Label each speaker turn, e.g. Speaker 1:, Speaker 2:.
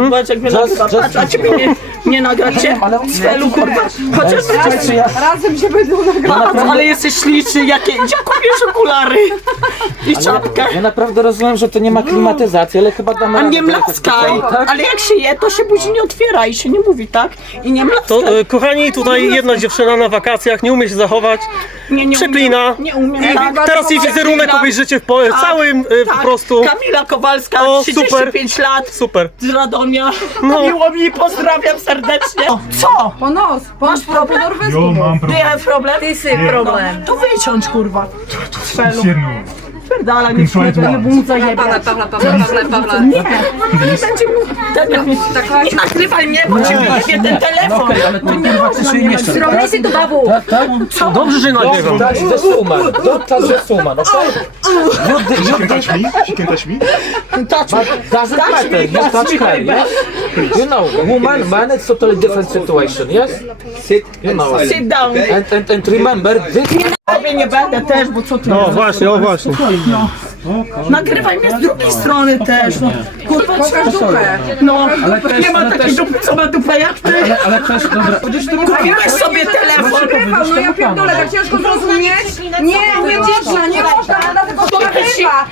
Speaker 1: zobacz jak mnie nagrywa, patrz, a ciebie nie nagracie? Z felu, kurwa, chociaż będziesz...
Speaker 2: Razem się będą nagrywać.
Speaker 1: Ale jesteś śliczny, gdzie kupisz okulary i czapkę?
Speaker 3: Ja naprawdę rozumiem, że to nie ma klimatyzacji, ale chyba damy
Speaker 1: A
Speaker 3: radę
Speaker 1: nie
Speaker 3: dojechać do
Speaker 1: mlaskaj,
Speaker 3: celu, tak?
Speaker 1: ale jak się je, to się buzi nie otwiera i się nie mówi, tak? I nie mlaskaj.
Speaker 4: To, kochani, tutaj jedna dziewczyna na wakacjach nie umie się zachować,
Speaker 1: nie
Speaker 4: przeklina.
Speaker 1: Nie umiem, tak.
Speaker 4: Teraz jej wizerunek obejrzycie w całym po prostu.
Speaker 1: Kamila Kowalska,
Speaker 4: O,
Speaker 1: 35 lat,
Speaker 4: Super.
Speaker 1: z Radomia. Miło mi, pozdrawiam serdecznie. O, co?
Speaker 2: Po nos, masz problem? Po norwesku.
Speaker 5: Jo, mam
Speaker 1: Ty
Speaker 5: problem.
Speaker 1: ja problem?
Speaker 2: Ty sy problem.
Speaker 1: To wyciąć, kurwa. Z felu.
Speaker 5: Sierno.
Speaker 1: Pierdala, nie śmieję, ale mu zajebie.
Speaker 2: Pawle.
Speaker 1: Nie będzie mu... Nie nagrywaj mnie, bo ci wyjebie ten telefon.
Speaker 3: Ale to kurwa ty się nie szczerze.
Speaker 2: Robię si to babu.
Speaker 3: Tak?
Speaker 4: Dobrze, że nagrywam.
Speaker 3: Touch the woman. Don't touch the woman, okay? You
Speaker 5: Touch me? She can touch me?
Speaker 1: Touch
Speaker 3: But doesn't matter, you touch her, yes? You know, woman, man, it's totally different situation, yes? Sit, you know.
Speaker 1: Sit down.
Speaker 3: And remember, this
Speaker 1: Tobie nie będę też, bo co ty?
Speaker 4: O, właśnie, o właśnie.
Speaker 1: Nagrywaj mnie z drugiej strony też, no. Kurwa,
Speaker 2: Pokaż dupę.
Speaker 1: no. Nie ma takiej dupy, co ma dupę jak ty.
Speaker 3: ale też, dobra,
Speaker 1: Kupiłeś sobie telefon.
Speaker 2: Nagrywał, no ja pierdolę, tak ciężko zrozumieć. Nie, nie można, nie można, dlatego to nagrywa.